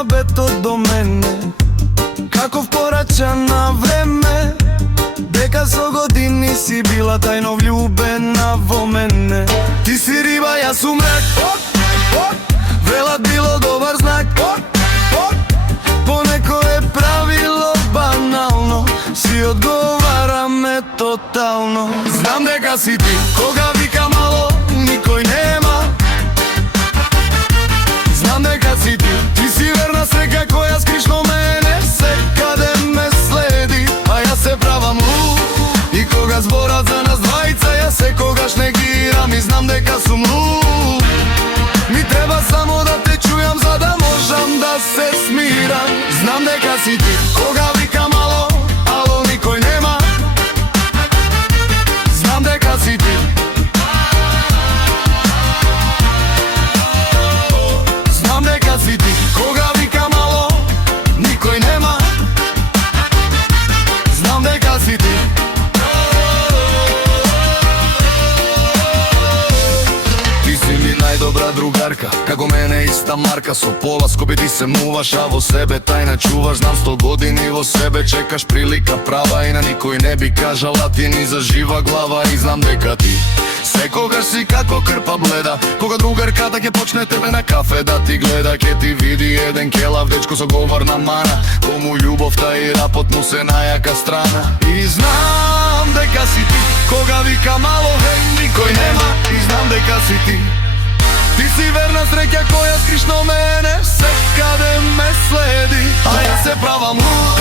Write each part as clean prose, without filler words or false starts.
муабетот до мене, каков порача на време, дека со години си била тајно влюбена во мене. Ти си риба, јас сум рак, велат било добар знак, понекое правило банално, си одговараме тотално. Знам дека си ти, кога вика мало, никој нема. Знам дека си ти, ти си верна среќа која скришно мене секаде ме следи, а јас се правам луд. И кога зборат за нас двајца, јас секогаш негирам и знам дека сум луд. Ми треба само да те чујам за да можам да се смирам. Знам дека си ти, кога вика мало, ало никој нема. Знам дека си ти, знам дека си ти, кога вика мало, никој нема. Знам дека си ти. Ти си ми најдобра другарка, како мене иста марка. Со пола скопи ти се муваш, а во себе тајна чуваш. Знам 100 години во себе чекаш прилика права и на никој не би кажала ти ни за жива глава. И знам дека ти секогаш си како крпа бледа, кога другарката ќе почне тебе на кафе да ти гледа. Ке ти види еден келав дечко со говор на мана, кому љубовта и рапот му се најака страна. И знам дека си ти, кога вика мало, хеј, никој нема. И знам дека си ти, ти си верна среќа која скришно мене секаде ме следи, а јас се правам луд.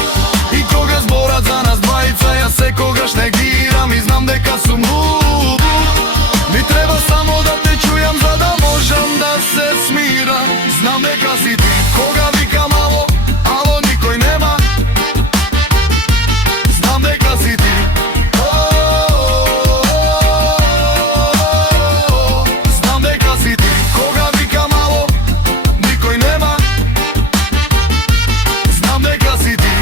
И кога зборат за нас двајца, јас секогаш негирам и знам дека сум луд. Ми треба само да те чујам за да можам да се смирам. Знам дека си ти, кога вика мало, ало никој нема. Знам дека си ти, знам дека си ти, кога вика мало, никој нема. Знам дека си ти.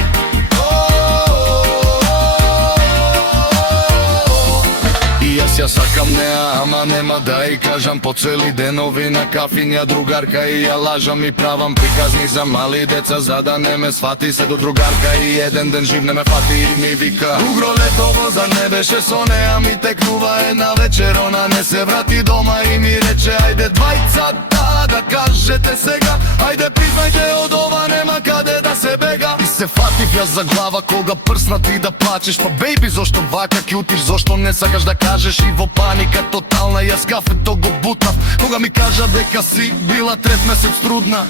И јас ја сакам неа, ама нема да ја кажам. По цели денови на кафиња другарка и ја лажам и правам приказни за мали деца, за да не ме свати. Се до другарка и еден ден жив не ме фати и ми вика: угро летово, зар не беше со неа? Ми текнува една вечер, она не се врати дома и ми рече: ајде двајцата да кажете сега, ајде признајте, од ова нема каде да се бега. И се фатив јас за глава кога прсна ти да плачеш. Па бејби, зошто вака кјутиш, зошто не сакаш да кажеш? И во паника тотална јас кафето го бутнав, кога ми кажа дека си била 3 месец трудна.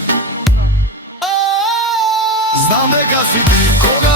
Знам дека си ти, кога